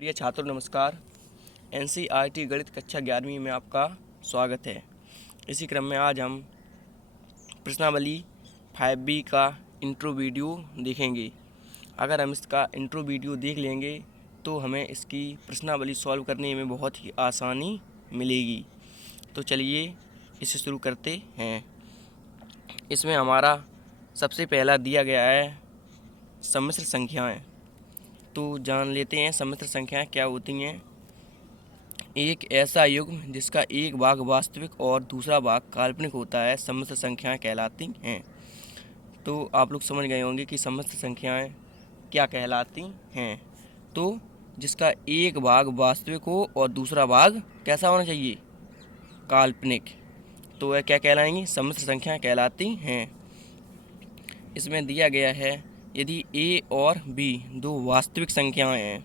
प्रिय छात्रों नमस्कार। एनसीईआरटी गणित कक्षा 11वीं में आपका स्वागत है। इसी क्रम में आज हम प्रश्नावली 5B का इंट्रो वीडियो देखेंगे। अगर हम इसका इंट्रो वीडियो देख लेंगे तो हमें इसकी प्रश्नावली सॉल्व करने में बहुत ही आसानी मिलेगी। तो चलिए इसे शुरू करते हैं। इसमें हमारा सबसे पहला दिया गया है सम्मिश्र संख्याएं। तो जान लेते हैं सम्मिश्र संख्याएं क्या होती हैं। एक ऐसा युग्म जिसका एक भाग वास्तविक और दूसरा भाग काल्पनिक होता है सम्मिश्र संख्याएं कहलाती हैं। तो आप लोग समझ गए होंगे कि सम्मिश्र संख्याएं क्या कहलाती हैं। तो जिसका एक भाग वास्तविक हो और दूसरा भाग कैसा होना चाहिए, काल्पनिक, तो वह क्या कहलाएंगी, सम्मिश्र संख्याएं कहलाती हैं। इसमें दिया गया है यदि a और b दो वास्तविक संख्याएं हैं,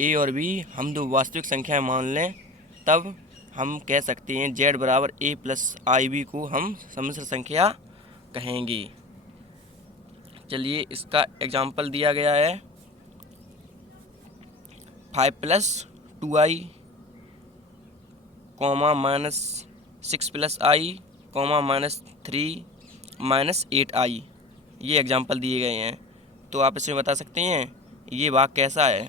a और b हम दो वास्तविक संख्याएं मान लें, तब हम कह सकते हैं z बराबर a प्लस IB को हम सम्मिश्र संख्या कहेंगे। चलिए इसका एग्जाम्पल दिया गया है 5 plus 2i comma minus 6 plus i comma minus 3 minus 8i। ये एग्जाम्पल दिए गए हैं। तो आप इसमें बता सकते हैं ये भाग कैसा है।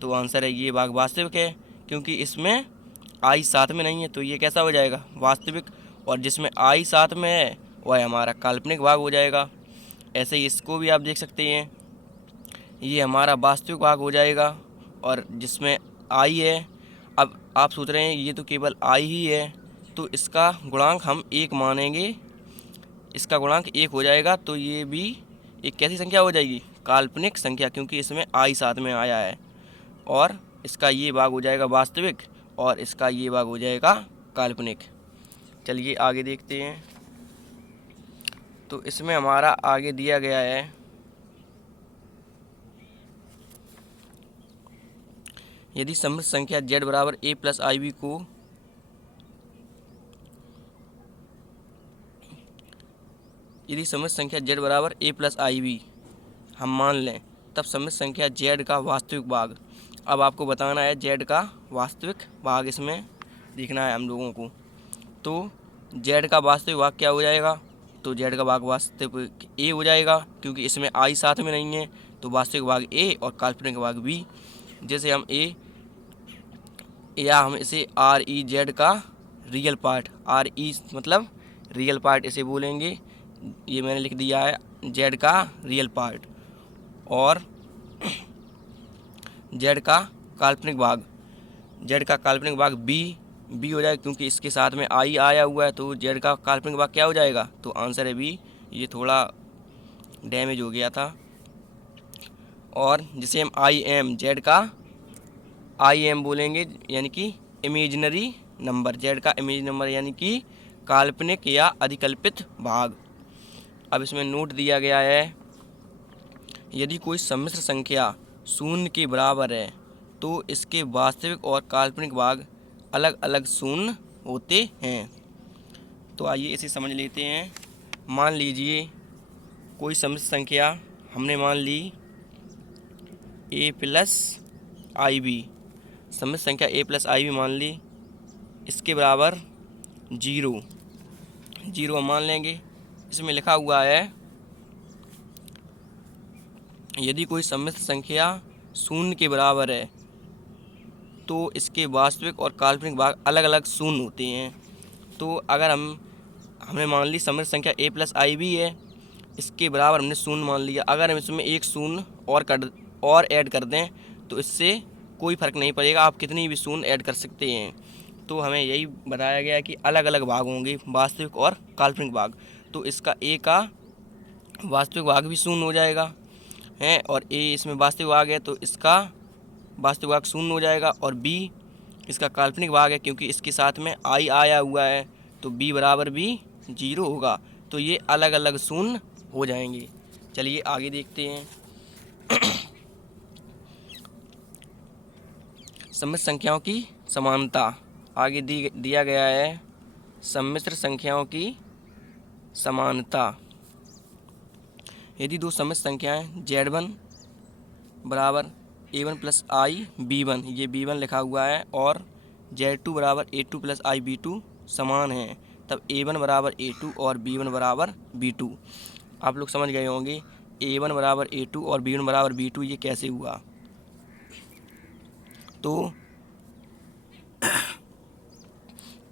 तो आंसर है ये भाग वास्तविक है, क्योंकि इसमें आई साथ में नहीं है, तो ये कैसा हो जाएगा, वास्तविक। और जिसमें आई साथ में है वह हमारा काल्पनिक भाग हो जाएगा। ऐसे ही इसको भी आप देख सकते हैं, ये हमारा वास्तविक भाग हो जाएगा। और जिसमें आई है, अब आप सोच रहे हैं ये तो केवल आई ही है, तो इसका गुणांक हम 1 मानेंगे, इसका गुणांक 1 हो जाएगा। तो ये भी एक कैसी संख्या हो जाएगी, काल्पनिक संख्या, क्योंकि इसमें आई साथ में आया है। और इसका ये भाग हो जाएगा वास्तविक और इसका ये भाग हो जाएगा काल्पनिक। चलिए आगे देखते हैं। तो इसमें हमारा आगे दिया गया है यदि सम्मिश्र संख्या z बराबर a प्लस IB को यदि सम्मिश्र संख्या z बराबर a प्लस IB हम मान लें, तब सम्मिश्र संख्या z का वास्तविक भाग, अब आपको बताना है z का वास्तविक भाग, इसमें देखना है हम लोगों को। तो z का वास्तविक भाग क्या हो जाएगा, तो z का भाग वास्तविक a हो जाएगा, क्योंकि इसमें i साथ में नहीं है, तो वास्तविक भाग a और काल्पनिक भाग b। जैसे हम a या हम इसे REZ का रियल पार्ट, RE मतलब रियल पार्ट इसे बोलेंगे, ये मैंने लिख दिया है z का रियल पार्ट। और z का काल्पनिक भाग, z का काल्पनिक भाग b हो जाएगा, क्योंकि इसके साथ में i आया हुआ है, तो z का काल्पनिक भाग क्या हो जाएगा, तो आंसर है b। ये थोड़ा डैमेज हो गया था। और जिसे हम z का बोलेंगे, यानी कि इमेजिनरी नंबर, z का इमेज नंबर यानी कि काल्पनिक या अधिकल्पित भाग। अब इसमें नोट दिया गया है यदि कोई सम्मिश्र संख्या 0 के बराबर है तो इसके वास्तविक और काल्पनिक भाग अलग अलग शून्य होते हैं। तो आइए इसे समझ लेते हैं। मान लीजिए कोई सम्मिश्र संख्या हमने मान ली a प्लस IB, सम्मिश्र संख्या a प्लस IB मान ली, इसके बराबर 0 हम मान लेंगे। इसमें लिखा हुआ है यदि कोई सम्मिश्र संख्या 0 के बराबर है तो इसके वास्तविक और काल्पनिक भाग अलग अलग शून्य होते हैं। तो अगर हमने मान ली सम्मिश्र संख्या a प्लस IB है, इसके बराबर हमने शून्य मान लिया। अगर हम इसमें एक शून्य और ऐड कर दें तो इससे कोई फ़र्क नहीं पड़ेगा, आप कितनी भी शून्य ऐड कर सकते हैं। तो हमें यही बताया गया है कि अलग अलग भाग होंगे, वास्तविक और काल्पनिक भाग। तो इसका a का वास्तविक भाग भी शून्य हो जाएगा है, और a इसमें वास्तविक भाग है तो इसका वास्तविक भाग शून्य हो जाएगा। और b इसका काल्पनिक भाग है, क्योंकि इसके साथ में i आया हुआ है, तो b बराबर भी 0 होगा। तो ये अलग अलग शून्य हो जाएंगे। चलिए आगे देखते हैं। सम्मिश्र संख्याओं की समानता आगे दिया गया है। सम्मिश्र संख्याओं की समानता, यदि दो सम्मिश्र संख्याएं z1 बराबर A1 प्लस आई B1, ये B1 लिखा हुआ है, और Z2 बराबर A2 प्लस आई B2 समान है, तब A1 बराबर A2 और B1 बराबर B2। आप लोग समझ गए होंगे A1 बराबर A2 और B1 बराबर B2 ये कैसे हुआ।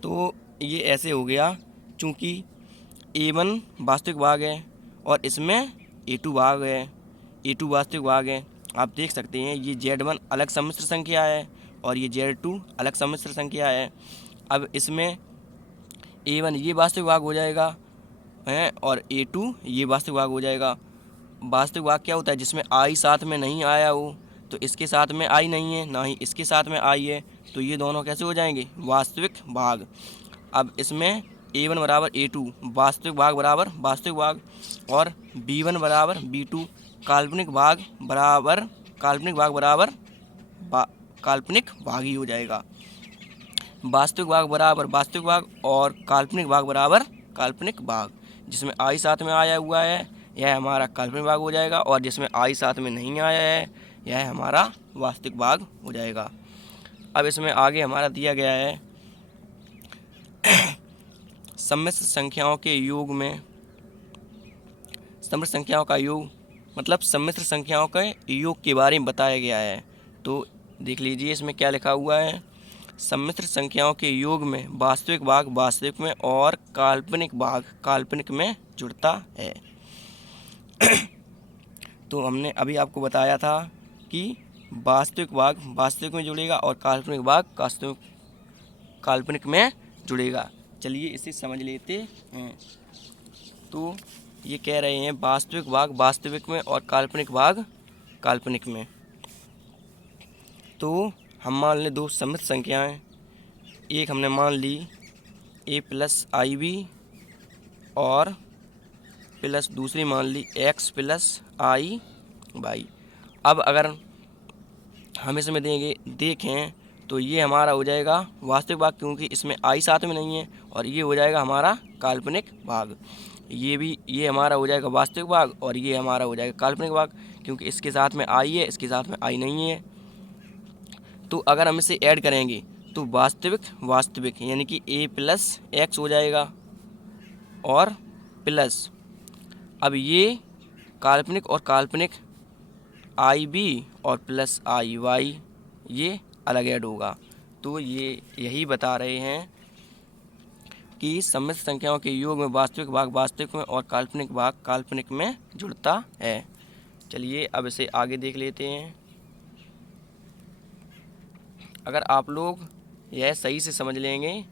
तो ये ऐसे हो गया, चूँकि A1 वास्तविक भाग है और इसमें A2 भाग है, A2 वास्तविक भाग है। आप देख सकते हैं ये Z1 अलग सम्मिश्र संख्या है और ये Z2 अलग सम्मिश्र संख्या है। अब इसमें A1 ये वास्तविक भाग हो जाएगा है और A2 ये वास्तविक भाग हो जाएगा। वास्तविक भाग क्या होता है, जिसमें आई साथ में नहीं आया हो, तो इसके साथ में आई नहीं है, ना ही इसके साथ में आई है, तो ये दोनों कैसे हो जाएंगे, वास्तविक भाग। अब इसमें A1 बराबर A2 वास्तविक भाग बराबर वास्तविक भाग, और B1 बराबर B2 काल्पनिक भाग बराबर काल्पनिक भाग बराबर काल्पनिक भाग ही हो जाएगा। वास्तविक भाग बराबर वास्तविक भाग और काल्पनिक भाग बराबर काल्पनिक भाग। जिसमें आई साथ में आया हुआ है यह हमारा काल्पनिक भाग हो जाएगा, और जिसमें आई साथ में नहीं आया है यह हमारा वास्तविक भाग हो जाएगा। अब इसमें आगे हमारा दिया गया है सम्मिश्र संख्याओं के योग में, सम्मिश्र संख्याओं का योग मतलब सम्मिश्र संख्याओं के योग के बारे में बताया गया है। तो देख लीजिए इसमें क्या लिखा हुआ है, सम्मिश्र संख्याओं के योग में वास्तविक भाग वास्तविक में और काल्पनिक भाग काल्पनिक में जुड़ता है। तो हमने अभी आपको बताया था कि वास्तविक भाग वास्तविक में जुड़ेगा और काल्पनिक भाग काल्पनिक में जुड़ेगा। चलिए इसे समझ लेते हैं। तो ये कह रहे हैं वास्तविक भाग वास्तविक में और काल्पनिक भाग काल्पनिक में। तो हम मान लें दो सम्मिश्र संख्याएं, एक हमने मान ली A प्लस आई बी और प्लस दूसरी मान ली X प्लस आई वाई। अब अगर हम इसमें देखें तो ये हमारा हो जाएगा वास्तविक भाग, क्योंकि इसमें आई साथ में नहीं है, और ये हो जाएगा हमारा काल्पनिक भाग। ये हमारा हो जाएगा वास्तविक भाग और ये हमारा हो जाएगा काल्पनिक भाग, क्योंकि इसके साथ में आई है इसके साथ में आई नहीं है। तो अगर हम इसे ऐड करेंगे तो वास्तविक वास्तविक यानी कि A प्लस एक्स हो जाएगा और प्लस, अब ये काल्पनिक और काल्पनिक आई बी और प्लस आई वाई ये अलग ऐड होगा। तो ये यही बता रहे हैं कि सम्मिश्र संख्याओं के योग में वास्तविक भाग वास्तविक में और काल्पनिक भाग काल्पनिक में जुड़ता है। चलिए अब इसे आगे देख लेते हैं। अगर आप लोग यह सही से समझ लेंगे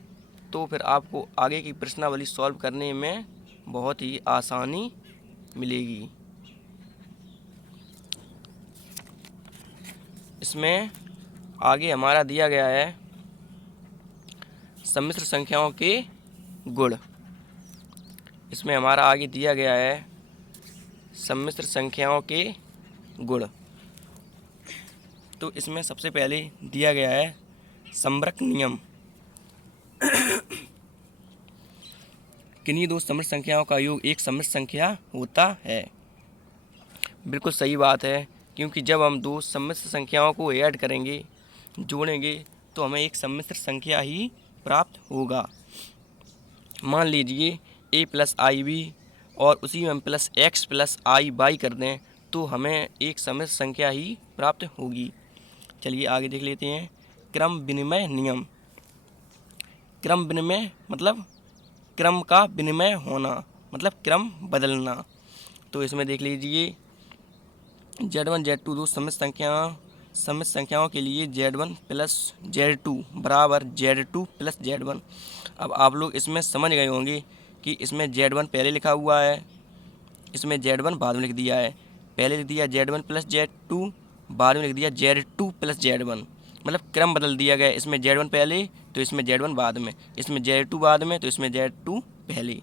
तो फिर आपको आगे की प्रश्नावली सॉल्व करने में बहुत ही आसानी मिलेगी। इसमें आगे हमारा दिया गया है सम्मिश्र संख्याओं के गुण। इसमें हमारा आगे दिया गया है सम्मिश्र संख्याओं के गुण। तो इसमें सबसे पहले दिया गया है संबरक नियम। किन्हीं दो सम्मिश्र संख्याओं का योग एक सम्मिश्र संख्या होता है। बिल्कुल सही बात है, क्योंकि जब हम दो सम्मिश्र संख्याओं को ऐड करेंगे जोड़ेंगे तो हमें एक सम्मिश्र संख्या ही प्राप्त होगा। मान लीजिए A प्लस आई बी और उसी में हम प्लस एक्स प्लस आई वाई कर दें तो हमें एक सम्मिश्र संख्या ही प्राप्त होगी। चलिए आगे देख लेते हैं क्रम विनिमय नियम। क्रम विनिमय मतलब क्रम का विनिमय होना, मतलब क्रम बदलना। तो इसमें देख लीजिए Z1 Z2 दो सम्मिश्र संख्याओं के लिए Z1 प्लस Z2 बराबर Z2 प्लस Z1। अब आप लोग इसमें समझ गए होंगे कि इसमें Z1 पहले लिखा हुआ है, इसमें Z1 बाद में लिख दिया है। पहले लिख दिया Z1 प्लस Z2, बाद में लिख दिया Z2 प्लस Z1, मतलब क्रम बदल दिया गया। इसमें Z1 पहले तो इसमें Z1 बाद में, इसमें Z2 बाद में तो इसमें Z2 पहले,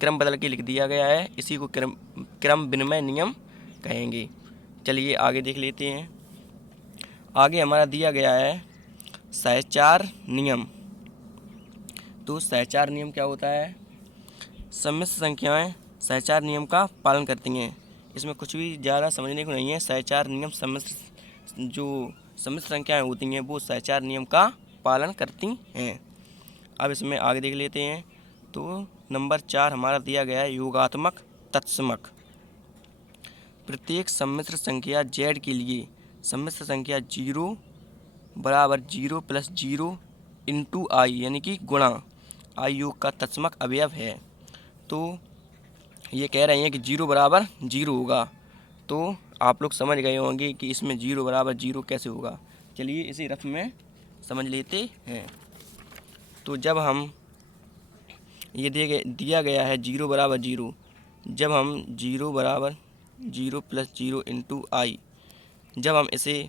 क्रम बदल के लिख दिया गया है। इसी को क्रम विनिमय नियम कहेंगे। चलिए आगे देख लेते हैं। आगे हमारा दिया गया है सहचार नियम। तो सहचार नियम क्या होता है? सम्मिश्र संख्याएं सहचार नियम का पालन करती हैं। इसमें कुछ भी ज़्यादा समझने को नहीं है। सहचार नियम जो सम्मिश्र संख्याएं होती हैं वो सहचार नियम का पालन करती हैं। अब इसमें आगे देख लेते हैं। तो नंबर 4 हमारा दिया गया है योगात्मक तत्समक। प्रत्येक सम्मिश्र संख्या z के लिए सम्मिश्र संख्या 0 बराबर 0 प्लस 0 इंटू आई यानी कि गुणा आई योग का तत्समक अवयव है। तो ये कह रहे हैं कि 0 बराबर 0 होगा। तो आप लोग समझ गए होंगे कि इसमें 0 बराबर 0 कैसे होगा। चलिए इसी रफ में समझ लेते हैं। तो जब हम ये दिया गया है 0 बराबर 0, जब हम 0 बराबर 0 प्लस 0 इंटू आई जब हम इसे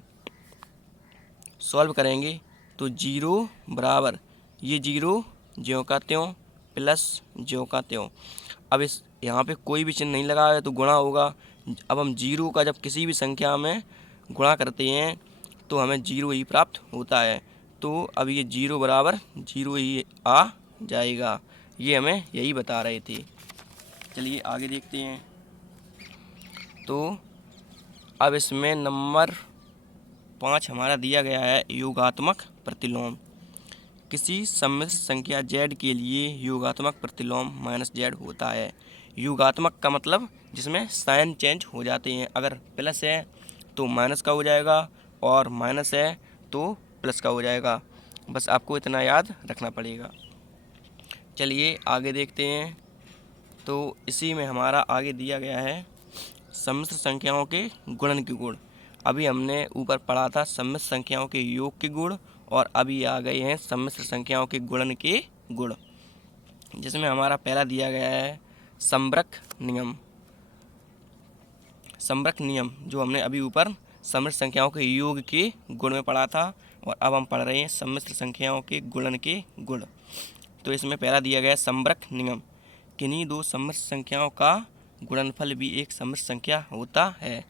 सॉल्व करेंगे तो 0 बराबर ये 0 ज्यों का त्यों प्लस ज्यों का त्यों। अब इस यहाँ पे कोई भी चिन्ह नहीं लगा है तो गुणा होगा। अब हम 0 का जब किसी भी संख्या में गुणा करते हैं तो हमें 0 ही प्राप्त होता है। तो अब ये 0 बराबर 0 ही आ जाएगा। ये हमें यही बता रहे थे। चलिए आगे देखते हैं। तो अब इसमें नंबर 5 हमारा दिया गया है योगात्मक प्रतिलोम। किसी सम्मिश्र संख्या z के लिए योगात्मक प्रतिलोम -z होता है। योगात्मक का मतलब जिसमें साइन चेंज हो जाते हैं। अगर प्लस है तो माइनस का हो जाएगा और माइनस है तो प्लस का हो जाएगा। बस आपको इतना याद रखना पड़ेगा। चलिए आगे देखते हैं। तो इसी में हमारा आगे दिया गया है सम्मिश्र संख्याओं के गुणन के गुण। अभी हमने ऊपर पढ़ा था सम्मिश्र संख्याओं के योग के गुण और अभी आ गए हैं सम्मिश्र संख्याओं के गुणन के गुण, जिसमें हमारा पहला दिया गया है समरक नियम। समरक नियम जो हमने अभी ऊपर सम्मिश्र संख्याओं के योग के गुण में पढ़ा था और अब हम पढ़ रहे हैं सम्मिश्र संख्याओं के गुणन के गुण। तो इसमें पहला दिया गया है समरक नियम। किन्हीं दो सम्मिश्र संख्याओं का गुणनफल भी एक सम्मिश्र संख्या होता है।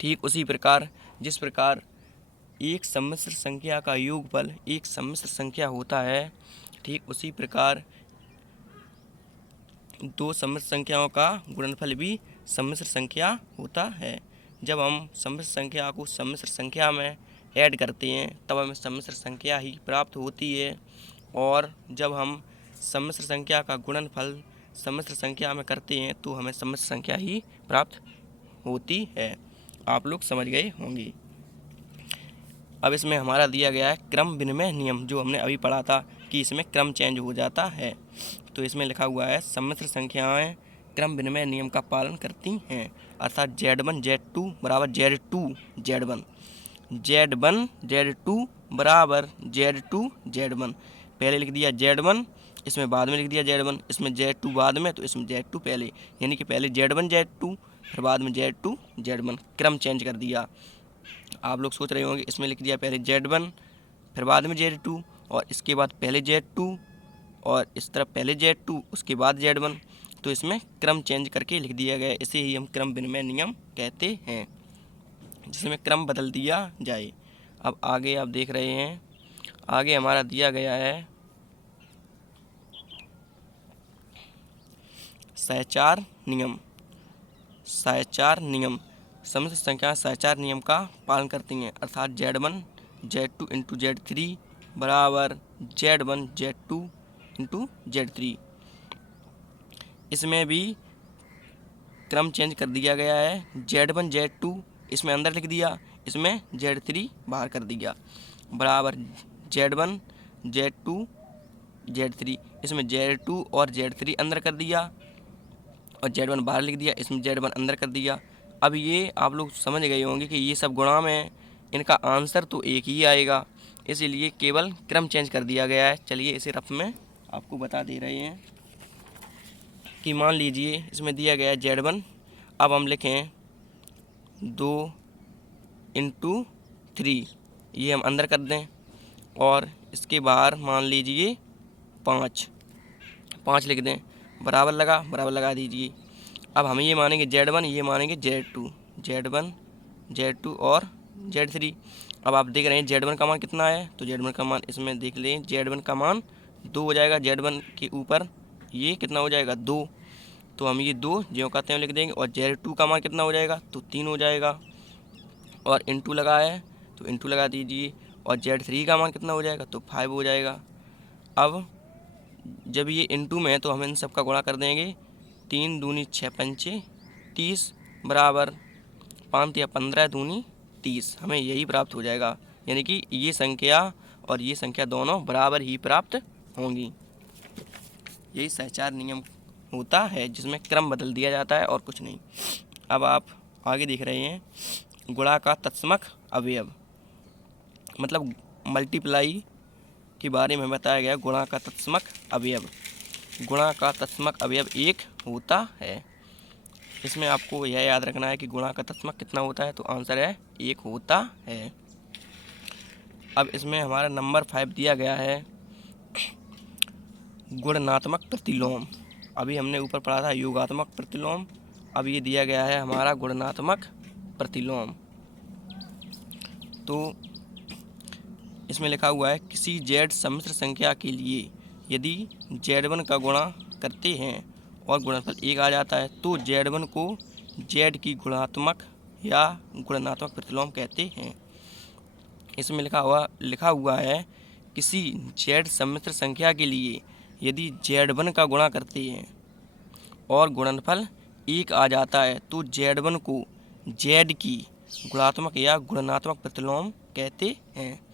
ठीक उसी प्रकार जिस प्रकार एक सम्मिश्र संख्या का योगफल एक सम्मिश्र संख्या होता है, ठीक उसी प्रकार दो सम्मिश्र संख्याओं का गुणनफल भी सम्मिश्र संख्या होता है। जब हम सम्मिश्र संख्या को सम्मिश्र संख्या में ऐड करते हैं तब हमें सम्मिश्र संख्या ही प्राप्त होती है, और जब हम सम्मिश्र संख्या का गुणनफल सम्मिश्र संख्या में करते हैं तो हमें सम्मिश्र संख्या ही प्राप्त होती है। आप लोग समझ गए होंगे। अब इसमें हमारा दिया गया है क्रम विनिमय नियम, जो हमने अभी पढ़ा था कि इसमें क्रम चेंज हो जाता है। तो इसमें लिखा हुआ है सम्मिश्र संख्याएं क्रम विनिमय नियम का पालन करती हैं, अर्थात Z1 Z2 बराबर Z2 Z1, Z1 Z2 बराबर Z2 Z1। पहले लिख दिया Z1, इसमें बाद में लिख दिया Z1, इसमें Z2 बाद में तो इसमें Z2 पहले, यानी कि पहले Z1 Z2 फिर बाद में Z2 Z1, क्रम चेंज कर दिया। आप लोग सोच रहे होंगे इसमें लिख दिया पहले Z1 फिर बाद में Z2 और इसके बाद पहले Z2 और इस तरफ पहले Z2 उसके बाद Z1, तो इसमें क्रम चेंज करके लिख दिया गया। इसे ही हम क्रम विनिमय नियम कहते हैं, जिसमें क्रम बदल दिया जाए। अब आगे आप देख रहे हैं, आगे हमारा दिया गया है सहचार नियम। सहचार नियम सम्मिश्र संख्या सहचार नियम का पालन करती हैं, अर्थात Z1 Z2 इंटू Z3 बराबर Z1 Z2 इंटू Z3। इसमें भी क्रम चेंज कर दिया गया है। Z1 Z2 इसमें अंदर लिख दिया, इसमें Z3 बाहर कर दिया, बराबर Z1 Z2 Z3। इसमें Z2 और Z3 अंदर कर दिया और Z1 बाहर लिख दिया, इसमें Z1 अंदर कर दिया। अब ये आप लोग समझ गए होंगे कि ये सब गुणा में इनका आंसर तो एक ही आएगा, इसीलिए केवल क्रम चेंज कर दिया गया है। चलिए इसे रफ में आपको बता दे रहे हैं कि मान लीजिए इसमें दिया गया है Z1, अब हम लिखें 2 इंटू 3, ये हम अंदर कर दें और इसके बाहर मान लीजिए 5 लिख दें, बराबर लगा दीजिए। अब हम ये मानेंगे Z1, ये मानेंगे Z2, Z1 Z2 और Z3। अब आप देख रहे हैं Z1 का मान कितना है, तो Z1 का मान इसमें देख लें, Z1 का मान 2 हो जाएगा। Z1 के ऊपर ये कितना हो जाएगा 2, तो हम ये 2 ज्यों का त्यों लिख देंगे और Z2 का मान कितना हो जाएगा, तो 3 हो जाएगा। और इंटू लगा है तो इंटू लगा दीजिए, और Z3 का मान कितना हो जाएगा, तो 5 हो जाएगा। अब जब ये इंटू में है तो हम इन सबका गुणा कर देंगे, 3 दूनी 6 पंचे 30 बराबर 5 या 15 दूनी 30, हमें यही प्राप्त हो जाएगा। यानी कि ये संख्या और ये संख्या दोनों बराबर ही प्राप्त होंगी। यही सहचार नियम होता है जिसमें क्रम बदल दिया जाता है और कुछ नहीं। अब आप आगे देख रहे हैं गुणा का तत्समक अवयव, मतलब मल्टीप्लाई के बारे में बताया गया। गुणा का तत्समक अवयव, गुणा का तत्समक अवयव 1 होता है। इसमें आपको यह याद रखना है कि गुणा का तत्समक कितना होता है, तो आंसर है 1 होता है। अब इसमें हमारा नंबर 5 दिया गया है गुणनात्मक प्रतिलोम। अभी हमने ऊपर पढ़ा था योगात्मक प्रतिलोम, अब ये दिया गया है हमारा गुणनात्मक प्रतिलोम। तो इसमें लिखा हुआ है किसी Z सम्मिश्र संख्या के लिए यदि Z1 का गुणा करते हैं और गुणनफल 1 आ जाता है तो Z1 को Z की गुणात्मक या गुणनात्मक प्रतिलोम कहते हैं। इसमें लिखा हुआ है किसी Z सम्मिश्र संख्या के लिए यदि Z1 का गुणा करते हैं और गुणनफल 1 आ जाता है तो Z1 को Z की गुणात्मक या गुणनात्मक प्रतिलोम कहते हैं।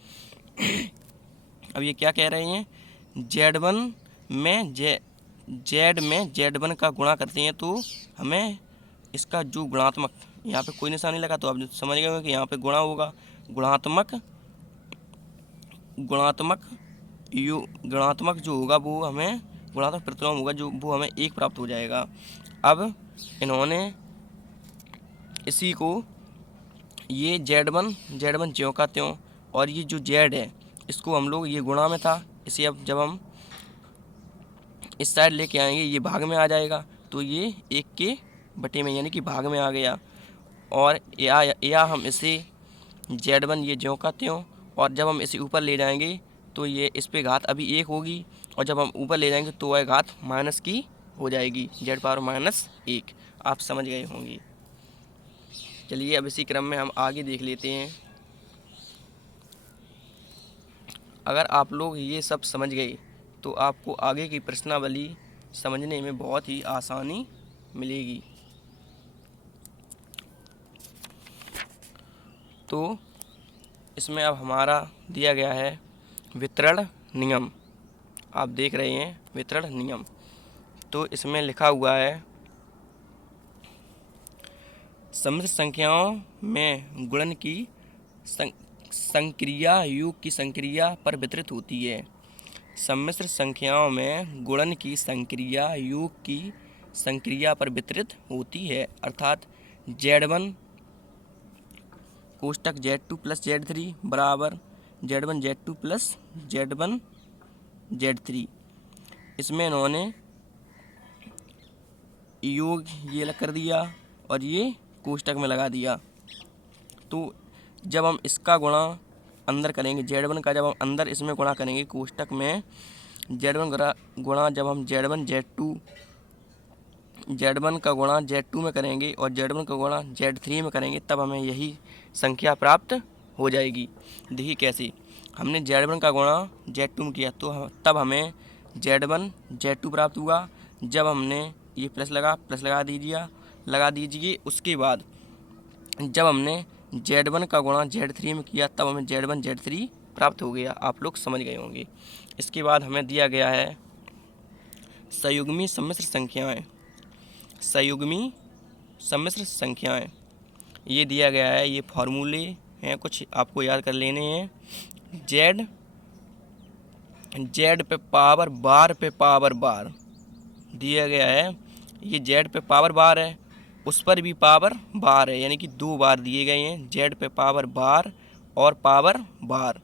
अब ये क्या कह रहे हैं, Z1 में Z में Z1 का गुणा करते हैं तो हमें इसका जो गुणात्मक, यहाँ पे कोई निशान नहीं लगा तो आप समझ गए होंगे कि यहाँ पे गुणा होगा, गुणात्मक जो होगा वो हमें गुणात्मक प्रतिलोम होगा, जो वो हमें 1 प्राप्त हो जाएगा। अब इन्होंने इसी को ये Z1 ज्यों का त्यों, और ये जो Z है इसको हम लोग, ये गुणा में था, इसे अब जब हम इस साइड लेके आएंगे ये भाग में आ जाएगा, तो ये 1 के बटे में यानी कि भाग में आ गया। और या हम इसे Z1 ये ज्यों का त्यों, और जब हम इसे ऊपर ले जाएंगे तो ये इस पे घात अभी 1 होगी, और जब हम ऊपर ले जाएंगे तो वह घात माइनस की हो जाएगी, Z⁻−1। आप समझ गए होंगे। चलिए अब इसी क्रम में हम आगे देख लेते हैं। अगर आप लोग ये सब समझ गए तो आपको आगे की प्रश्नावली समझने में बहुत ही आसानी मिलेगी। तो इसमें अब हमारा दिया गया है वितरण नियम, आप देख रहे हैं वितरण नियम। तो इसमें लिखा हुआ है सम्मिश्र संख्याओं में गुणन की संक्रिया योग की संक्रिया पर वितरित होती है। सम्मिश्र संख्याओं में गुणन की संक्रिया योग की संक्रिया पर वितरित होती है, अर्थात Z1 कोष्टक Z2 + Z3 बराबर Z1 Z2 + Z1 Z3। इसमें इन्होंने योग ये लग कर दिया और ये कोष्टक में लगा दिया। तो जब हम इसका गुणा अंदर करेंगे, Z1 का जब हम अंदर इसमें गुणा करेंगे कोष्टक में, Z1 गुणा जब हम Z1 का गुणा Z2 में करेंगे और Z1 का गुणा Z3 में करेंगे, तब हमें यही संख्या प्राप्त हो जाएगी। देखिए कैसे, हमने Z1 का गुणा Z2 में किया तो तब हमें Z1 Z2 प्राप्त हुआ। जब हमने ये प्लस लगा दीजिए। उसके बाद जब हमने Z1 का गुणा Z3 में किया तब हमें Z1 Z3 प्राप्त हो गया। आप लोग समझ गए होंगे। इसके बाद हमें दिया गया है संयुग्मी सम्मिश्र संख्याएं। संयुग्मी सम्मिश्र संख्याएं ये दिया गया है, ये फॉर्मूले हैं, कुछ आपको याद कर लेने हैं। Z पे पावर बार दिया गया है, ये Z पे पावर बार है, उस पर भी पावर बार है, यानी कि 2 बार दिए गए हैं। Z पे पावर बार और पावर बार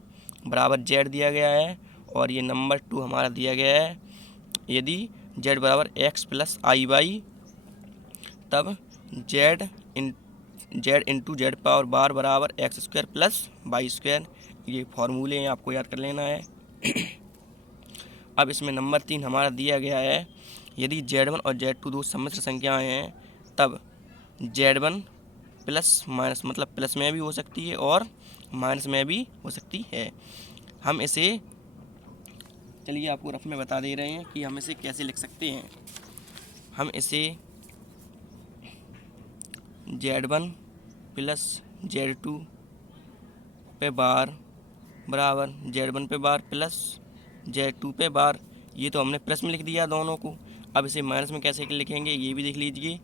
बराबर Z दिया गया है। और ये नंबर 2 हमारा दिया गया है, यदि Z बराबर x + i/, तब Z इंटू Z पावर बार बराबर x² + y²। ये फॉर्मूले हैं, आपको याद कर लेना है। अब इसमें नंबर 3 हमारा दिया गया है, यदि Z1 और Z2 दो सम्मिश्र संख्याएं हैं तब Z1 प्लस माइनस, मतलब प्लस में भी हो सकती है और माइनस में भी हो सकती है। हम इसे, चलिए आपको रफ में बता दे रहे हैं कि हम इसे कैसे लिख सकते हैं। हम इसे Z1 प्लस Z2 पे बार बराबर Z1 पे बार प्लस Z2 पे बार, ये तो हमने प्लस में लिख दिया दोनों को। अब इसे माइनस में कैसे लिखेंगे ये भी देख लीजिए।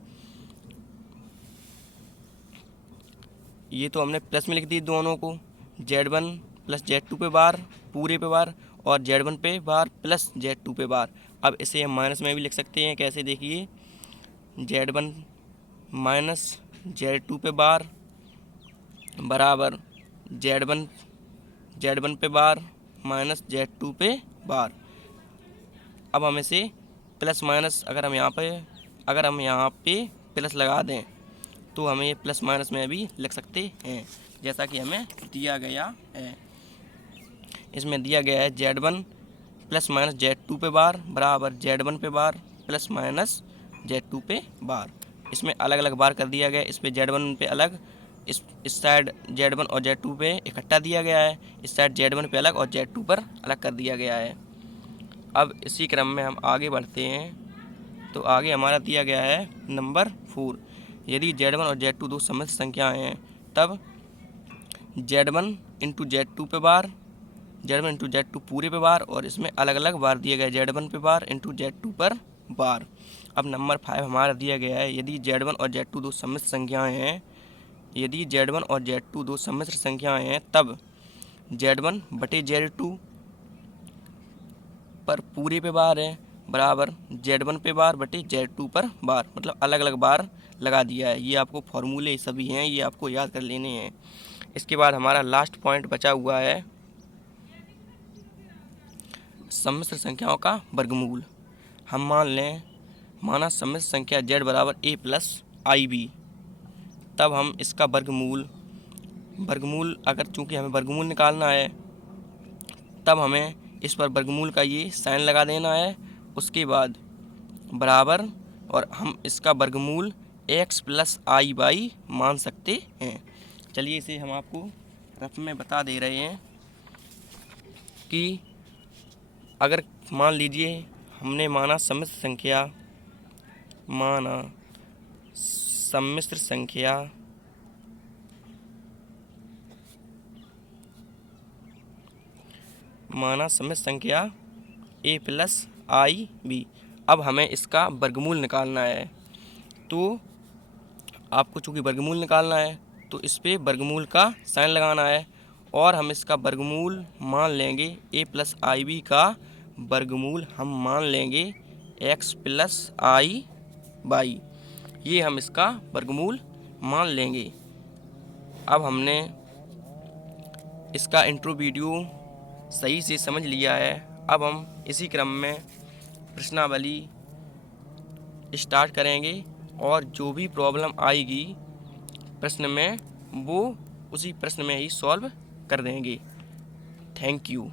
ये तो हमने प्लस में लिख दी दोनों को, Z1 प्लस Z2 पे बार पूरे पे बार और Z1 पे बार प्लस Z2 पे बार। अब इसे हम माइनस में भी लिख सकते हैं, कैसे देखिए, Z1 माइनस Z2 पे बार बराबर Z1 पे बार माइनस Z2 पे बार। अब हम इसे प्लस माइनस, अगर हम यहाँ पे प्लस लगा दें तो हमें ये प्लस माइनस में भी लिख सकते हैं, जैसा कि हमें दिया गया है। इसमें दिया गया है Z1 प्लस माइनस Z2 पे बार बराबर Z1 पे बार प्लस माइनस Z2 पे बार। इसमें अलग अलग बार कर दिया गया है, इस पे Z1 पे अलग, इस साइड Z1 और Z2 पे इकट्ठा दिया गया है, इस साइड Z1 पे अलग और Z2 पर अलग कर दिया गया है। अब इसी क्रम में हम आगे बढ़ते हैं, तो आगे हमारा दिया गया है नंबर 4। यदि Z1 और Z2 दो सम्मिश्र संख्याएं हैं तब Z1 इंटू Z2 पे बार, Z1 इंटू Z2 पूरे पे बार, और इसमें अलग अलग बार दिए गए Z1 पे बार इंटू Z2 पर बार। अब नंबर 5 हमारा दिया गया है, यदि Z1 और Z2 दो सम्मिश्र संख्याएं हैं, यदि Z1 और Z2 दो सम्मिश्र संख्याएं हैं तब Z1 बटे Z2 पर पूरे पे बार है बराबर Z1 पे बार बटे Z2 पर बार, मतलब अलग अलग बार लगा दिया है। ये आपको फॉर्मूले सभी हैं, ये आपको याद कर लेने हैं। इसके बाद हमारा लास्ट पॉइंट बचा हुआ है सम्मिश्र संख्याओं का वर्गमूल। हम माना सम्मिश्र संख्या Z बराबर A प्लस IB, तब हम इसका वर्गमूल अगर चूँकि हमें वर्गमूल निकालना है तब हमें इस पर वर्गमूल का ये साइन लगा देना है, उसके बाद बराबर, और हम इसका वर्गमूल x प्लस आई बाई मान सकते हैं। चलिए इसे हम आपको रफ में बता दे रहे हैं कि अगर मान लीजिए हमने माना सम्मिश्र संख्या A प्लस IB। अब हमें इसका वर्गमूल निकालना है, तो आपको चूँकि वर्गमूल निकालना है तो इस पे वर्गमूल का साइन लगाना है, और हम इसका वर्गमूल मान लेंगे A प्लस IB का वर्गमूल हम मान लेंगे x प्लस आई बाई, ये हम इसका वर्गमूल मान लेंगे। अब हमने इसका इंट्रो वीडियो सही से समझ लिया है। अब हम इसी क्रम में प्रश्नावली स्टार्ट करेंगे, और जो भी प्रॉब्लम आएगी प्रश्न में वो उसी प्रश्न में ही सॉल्व कर देंगे। Thank you.